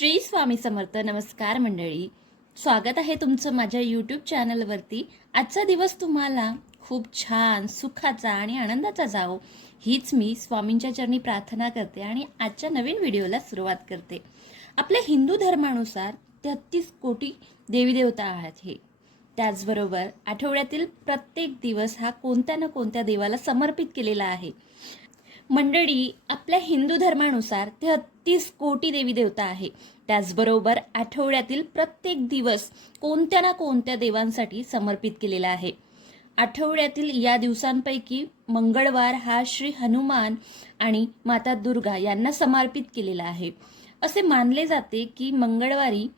श्री स्वामी समर्थ नमस्कार मंडळी. स्वागत आहे तुमचं माझ्या यूट्यूब चॅनलवरती आजचा दिवस तुम्हाला खूप छान सुखाचा आणि आनंदाचा जावो हीच मी स्वामींच्या चरणी प्रार्थना करते आणि आजच्या नवीन व्हिडिओला सुरुवात करते. आपल्या हिंदू धर्मानुसार तेहत्तीस कोटी देवी देवता आहेत हे. त्याचबरोबर आठवड्यातील प्रत्येक दिवस हा कोणत्या ना कोणत्या देवाला समर्पित केलेला आहे. मंडळी आपल्या हिंदू धर्मानुसार तेहत्तीस कोटी देवी देवता आहे. त्याचबरोबर आठवड्यातील प्रत्येक दिवस कोणत्या ना कोणत्या देवांसाठी समर्पित केलेला आहे. आठवड्यातील या दिवसांपैकी मंगळवार हा श्री हनुमान आणि माता दुर्गा यांना समर्पित केलेला आहे. असे मानले जाते की मंगळवारी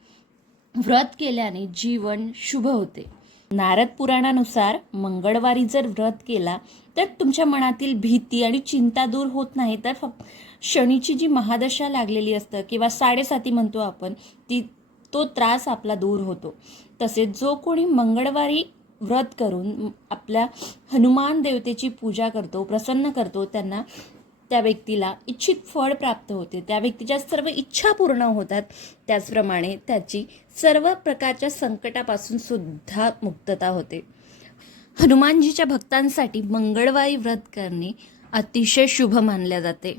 व्रत केल्याने जीवन शुभ होते. नारद पुराणानुसार मंगळवारी जर व्रत केला तर तुमच्या मनातील भीती आणि चिंता दूर होत नाही. तर फक्त शनीची जी महादशा लागलेली असतं किंवा साडेसाती म्हणतो आपण ती तो त्रास आपला दूर होतो. तसेच जो कोणी मंगळवारी व्रत करून आपल्या हनुमान देवतेची पूजा करतो प्रसन्न करतो त्यांना त्या व्यक्तीला इच्छित फळ प्राप्त होते. त्या व्यक्तीच्या सर्व इच्छा पूर्ण होतात. त्याचप्रमाणे त्याची सर्व प्रकारच्या संकटापासून सुद्धा मुक्तता होते. हनुमानजीच्या भक्तांसाठी मंगळवारी व्रत करणे अतिशय शुभ मानले जाते.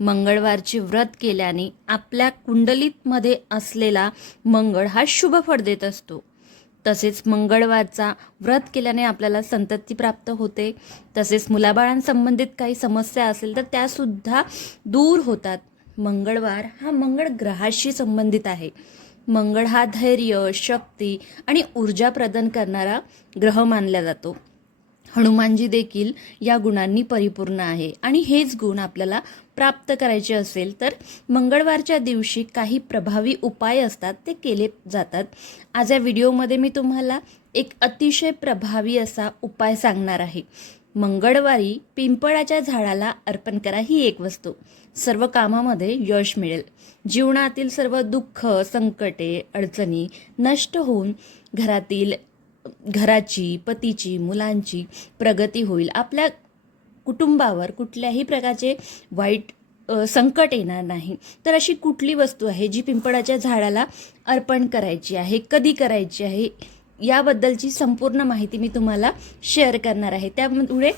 मंगळवारचे व्रत केल्याने आपल्या कुंडलीतमध्ये असलेला मंगळ हा शुभ फळ देत असतो. तसेच मंगळवारचा व्रत केल्याने आपल्याला संतती प्राप्त होते. तसेच मुलाबाळांसंबंधित काही समस्या असेल तर त्यासुद्धा दूर होतात. मंगळवार हा मंगळ ग्रहाशी संबंधित आहे. मंगळ हा धैर्य शक्ती आणि ऊर्जा प्रदान करणारा ग्रह मानला जातो. हनुमानजी देखील या गुणांनी परिपूर्ण आहे. आणि हेच गुण आपल्याला प्राप्त करायचे असेल तर मंगळवारच्या दिवशी काही प्रभावी उपाय असतात ते केले जातात. आज या व्हिडिओमध्ये मी तुम्हाला एक अतिशय प्रभावी असा उपाय सांगणार आहे. मंगळवारी पिंपळाच्या झाडाला अर्पण करा ही एक वस्तू. सर्व कामामध्ये यश मिळेल. जीवनातील सर्व दुःख संकटे अडचणी नष्ट होऊन घरातील घराची पतीची मुलांची प्रगती होईल. आपल्या कुटुंबावर कुठल्याही प्रकारचे वाईट संकट येणार नाही. तर अशी कुठली वस्तू आहे जी पिंपळाच्या झाडाला अर्पण करायची आहे कधी करायची आहे याबद्दलची संपूर्ण माहिती मी तुम्हाला शेअर करणार आहे. त्यामुळे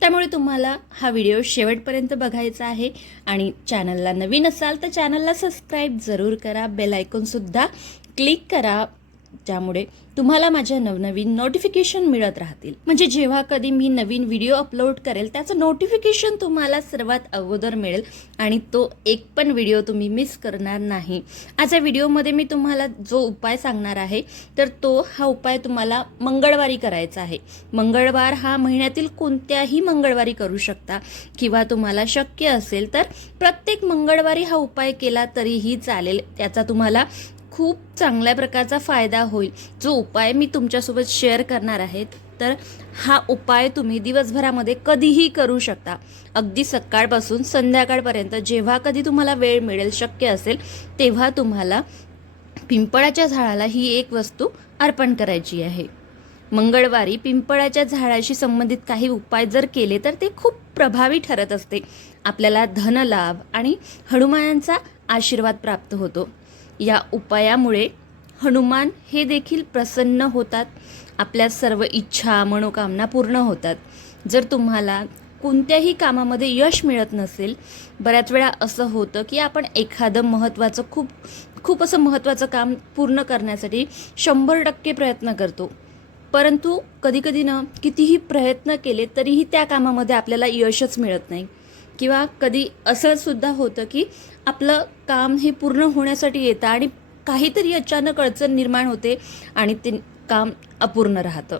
त्यामुळे तुम्हाला हा व्हिडिओ शेवटपर्यंत बघायचा आहे. आणि चॅनलला नवीन असाल तर चॅनलला सबस्क्राईब जरूर करा. बेल आयकॉनसुद्धा क्लिक करा त्यामुळे तुम्हाला माझ्या नवनवीन नोटिफिकेशन मिळत राहतील. म्हणजे जेव्हा कधी मी नवीन व्हिडिओ अपलोड करेल त्याचं नोटिफिकेशन तुम्हाला सर्वात अगोदर मिळेल आणि तो एक पण व्हिडिओ तुम्ही मिस करणार नाही. आज या व्हिडिओमध्ये मी तुम्हाला जो उपाय सांगणार आहे तर तो हा उपाय तुम्हाला मंगळवारी करायचा आहे. मंगळवार हा महिन्यातील कोणत्याही मंगळवारी करू शकता किंवा तुम्हाला शक्य असेल तर प्रत्येक मंगळवारी हा उपाय केला तरीही चालेल. त्याचा तुम्हाला खूप चांगल्या प्रकारचा फायदा होईल. जो उपाय मी तुमच्यासोबत शेअर करणार आहे तर हा उपाय तुम्ही दिवसभरामध्ये कधीही करू शकता. अगदी सकाळपासून संध्याकाळपर्यंत जेव्हा कधी तुम्हाला वेळ मिळेल शक्य असेल तेव्हा तुम्हाला पिंपळाच्या झाडाला ही एक वस्तू अर्पण करायची आहे. मंगळवारी पिंपळाच्या झाडाशी संबंधित काही उपाय जर केले तर ते खूप प्रभावी ठरत असते. आपल्याला धनलाभ आणि हनुमानांचा आशीर्वाद प्राप्त होतो. या उपायामुळे हनुमान हे देखील प्रसन्न होतात. आपल्या सर्व इच्छा मनोकामना पूर्ण होतात. जर तुम्हाला कोणत्याही कामामध्ये यश मिळत नसेल बऱ्याच वेळा असं होतं की आपण एखादं महत्त्वाचं खूप खूप असं महत्त्वाचं काम पूर्ण करण्यासाठी शंभर टक्के प्रयत्न करतो. परंतु कधीकधी ना कितीही प्रयत्न केले तरीही त्या कामामध्ये आपल्याला यशच मिळत नाही. किंवा कधी असं सुद्धा होतं की आपलं काम हे पूर्ण होण्यासाठी येतं आणि काहीतरी अचानक अडचण निर्माण होते आणि ते काम अपूर्ण राहतं.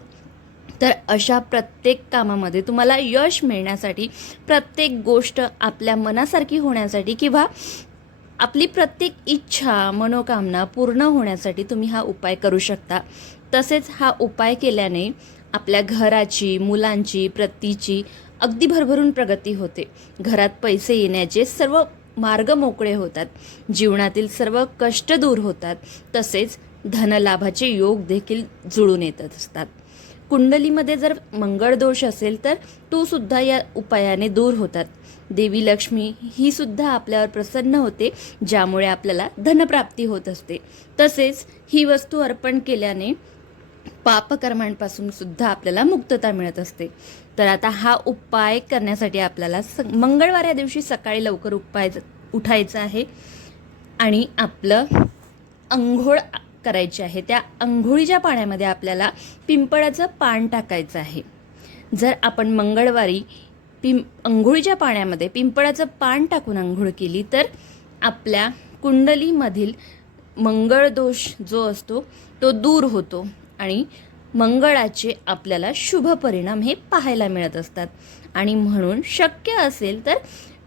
तर अशा प्रत्येक कामामध्ये तुम्हाला यश मिळण्यासाठी प्रत्येक गोष्ट आपल्या मनासारखी होण्यासाठी किंवा आपली प्रत्येक इच्छा मनोकामना पूर्ण होण्यासाठी तुम्ही हा उपाय करू शकता. तसेच हा उपाय केल्याने आपल्या घराची मुलांची प्रतीची अगदी भरभरून प्रगती होते. घरात पैसे येण्याचे सर्व मार्ग मोकळे होतात. जीवनातील सर्व कष्ट दूर होतात. तसेच धनलाभाचे योग देखील जुळून येत असतात. कुंडलीमध्ये जर मंगळ दोष असेल तर तो सुद्धा या उपायाने दूर होतात. देवी लक्ष्मी ही सुद्धा आपल्यावर प्रसन्न होते ज्यामुळे आपल्याला धनप्राप्ती होत असते. तसेच ही वस्तू अर्पण केल्याने पापकर्मांपासून सुद्धा आपल्याला मुक्तता मिळत असते. तर आता हा उपाय करण्यासाठी आपल्याला स मंगळवार या दिवशी सकाळी लवकर उपाय उठायचं आहे. आणि आपलं अंघोळ करायची आहे. त्या अंघोळीच्या पाण्यामध्ये आपल्याला पिंपळाचं पान टाकायचं आहे. जर आपण मंगळवारी पिं अंघोळीच्या पाण्यामध्ये पिंपळाचं पान टाकून अंघोळ केली तर आपल्या कुंडलीमधील मंगळ दोष जो असतो तो दूर होतो. आणि मंगळाचे आपल्याला शुभ परिणाम हे पाहायला मिळत असतात. आणि म्हणून शक्य असेल तर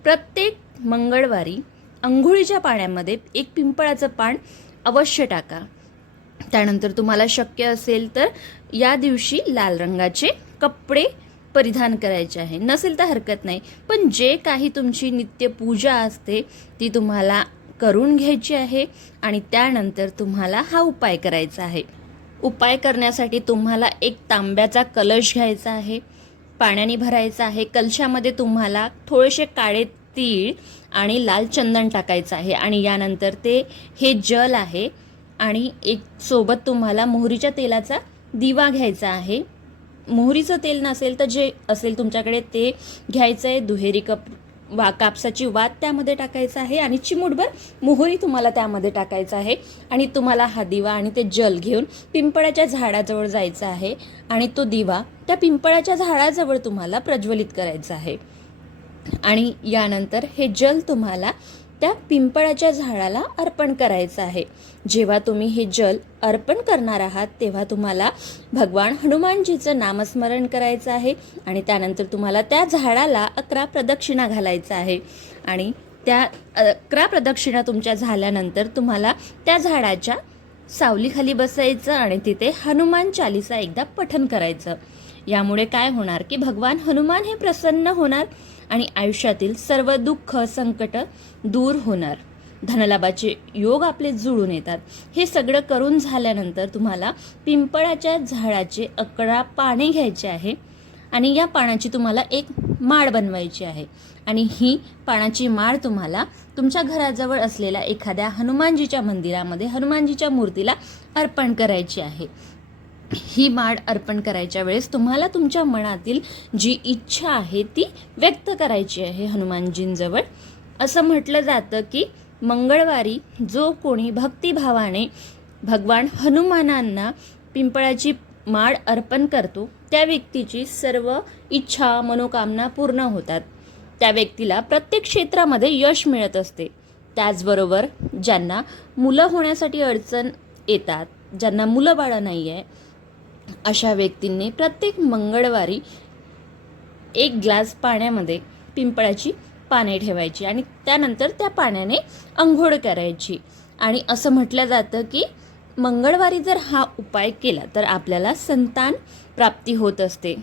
प्रत्येक मंगळवारी अंघोळीच्या पाण्यामध्ये एक पिंपळाचं पान अवश्य टाका. त्यानंतर तुम्हाला शक्य असेल तर या दिवशी लाल रंगाचे कपडे परिधान करायचे आहे. नसेल तर हरकत नाही. पण जे काही तुमची नित्यपूजा असते ती तुम्हाला करून घ्यायची आहे आणि त्यानंतर तुम्हाला हा उपाय करायचा आहे. उपाय करण्यासाठी तुम्हाला एक तांब्याचा कलश घ्यायचा आहे पाण्याने भरायचा आहे कलशामध्ये तुम्हाला थोडेसे काळे तीळ आणि लाल चंदन टाकायचं आहे आणि यानंतर ते हे जल आहे आणि एक सोबत तुम्हाला मोहरीच्या तेलाचा दिवा घ्यायचा आहे. मोहरीचं तेल नसेल तर जे असेल तुमच्याकडे ते घ्यायचं आहे दुहेरी कप वा कापसाची वात त्यामध्ये टाकायचं आहे आणि चिमूटभर मोहरी तुम्हाला त्यामध्ये टाकायचं आहे. आणि तुम्हाला हा दिवा आणि ते जल घेऊन पिंपळाच्या झाडाजवळ जायचं आहे आणि तो दिवा त्या पिंपळाच्या झाडाजवळ तुम्हाला प्रज्वलित करायचा आहे. आणि यानंतर हे जल तुम्हाला त्या पिंपळाच्या झाडाला अर्पण करायचं आहे. जेव्हा तुम्ही हे जल अर्पण करणार आहात तेव्हा तुम्हाला भगवान हनुमानजीचं नामस्मरण करायचं आहे आणि त्यानंतर तुम्हाला त्या झाडाला अकरा प्रदक्षिणा घालायचं आहे. आणि त्या अकरा प्रदक्षिणा तुमच्या झाल्यानंतर तुम्हाला त्या झाडाच्या सावलीखाली बसायचं आणि तिथे हनुमान चालिसा एकदा पठन करायचं. यामुळे काय होणार की भगवान हनुमान हे प्रसन्न होणार. आणि आयुष्यातील सर्व दुःख संकट दूर होणार. धनलाभाचे योग आपले जुळून येतात. हे सगळं करून झाल्यानंतर तुम्हाला पिंपळाच्या झाडाचे अकरा पाने घ्यायचे आहे आणि या पानाची तुम्हाला एक माळ बनवायची आहे. आणि ही पानाची माळ तुम्हाला तुमच्या घराजवळ असलेल्या एखाद्या हनुमानजीच्या मंदिरामध्ये हनुमानजीच्या मूर्तीला अर्पण करायची आहे. ही माळ अर्पण करायच्या वेळेस तुम्हाला तुमच्या मनातील जी इच्छा आहे ती व्यक्त करायची आहे हनुमानजींजवळ. असं म्हटलं जातं की मंगळवारी जो कोणी भक्तिभावाने भगवान हनुमानांना पिंपळाची माळ अर्पण करतो त्या व्यक्तीची सर्व इच्छा मनोकामना पूर्ण होतात. त्या व्यक्तीला प्रत्येक क्षेत्रामध्ये यश मिळत असते. त्याचबरोबर ज्यांना मुलं होण्यासाठी अडचण येतात ज्यांना मुलं बाळं नाही आहे अशा व्यक्तींनी प्रत्येक मंगळवारी एक ग्लास पाण्यामध्ये पिंपळाची पाने ठेवायची आणि त्यानंतर त्या पाण्याने अंघोळ करायची. आणि असं म्हटलं जातं की मंगळवारी जर हा उपाय केला तर आपल्याला संतान प्राप्ती होत असते.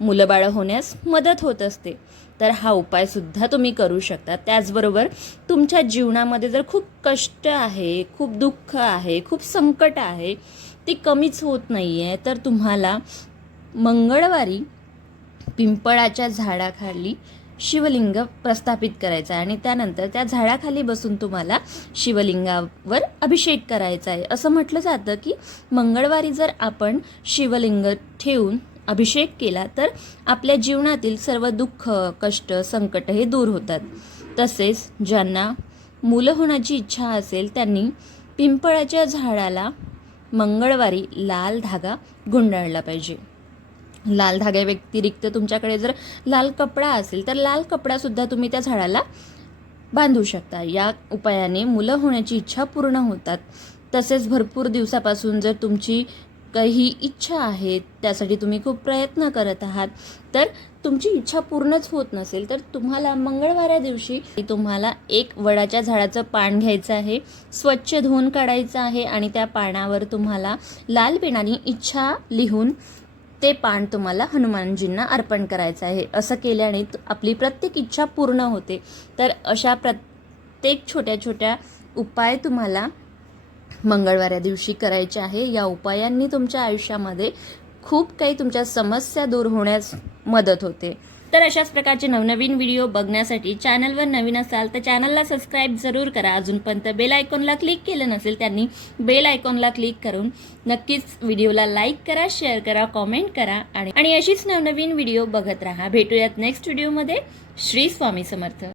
मुलं बाळं होण्यास मदत होत असते. तर हा उपायसुद्धा तुम्ही करू शकता. त्याचबरोबर तुमच्या जीवनामध्ये जर खूप कष्ट आहे खूप दुःख आहे खूप संकट आहे ती कमीच होत नाही आहे तर तुम्हाला मंगळवारी पिंपळाच्या झाडाखाली शिवलिंग प्रस्थापित करायचं आहे आणि त्यानंतर त्या झाडाखाली बसून तुम्हाला शिवलिंगावर अभिषेक करायचा आहे. असं म्हटलं जातं की मंगळवारी जर आपण शिवलिंग ठेवून अभिषेक केला तर आपल्या जीवनातील सर्व दुःख कष्ट संकट हे दूर होतात. तसेच ज्यांना मुलं होण्याची इच्छा असेल त्यांनी पिंपळाच्या झाडाला मंगळवारी लाल धागा गुंडाळला पाहिजे. लाल धाग्याव्यतिरिक्त तुमच्याकडे जर लाल कपडा असेल तर लाल कपडासुद्धा तुम्ही त्या झाडाला बांधू शकता. या उपायाने मुलं होण्याची इच्छा पूर्ण होतात. तसेच भरपूर दिवसापासून जर तुमची काही इच्छा आहेत त्यासाठी तुम्ही खूप प्रयत्न करत आहात. तर तुमची इच्छा पूर्णच होत नसेल तर तुम्हाला मंगळवाऱ्या दिवशी तुम्हाला एक वडाच्या झाडाचं पान घ्यायचं आहे स्वच्छ धुवून काढायचं आहे आणि त्या पानावर तुम्हाला लाल पेनाने इच्छा लिहून ते पान तुम्हाला हनुमानजींना अर्पण करायचं आहे. असं केल्याने आपली प्रत्येक इच्छा पूर्ण होते. तर अशा प्रत्येक छोट्या छोट्या उपाय तुम्हाला मंगळवाऱ्या दिवशी करायचे आहे. या उपायांनी तुमच्या आयुष्यामध्ये खूप काही तुमच्या समस्या दूर होण्यास मदत होते. तर अशाच प्रकारचे नवनवीन व्हिडिओ बघण्यासाठी चॅनलवर नवीन असाल तर चॅनलला सबस्क्राईब जरूर करा. अजूनपर्यंत बेल आयकॉनला क्लिक केलं नसेल त्यांनी बेल आयकॉनला क्लिक करून नक्कीच व्हिडिओला लाईक करा शेअर करा कॉमेंट करा आणि आणि अशीच नवनवीन व्हिडिओ बघत राहा. भेटूयात नेक्स्ट व्हिडिओमध्ये. श्री स्वामी समर्थ.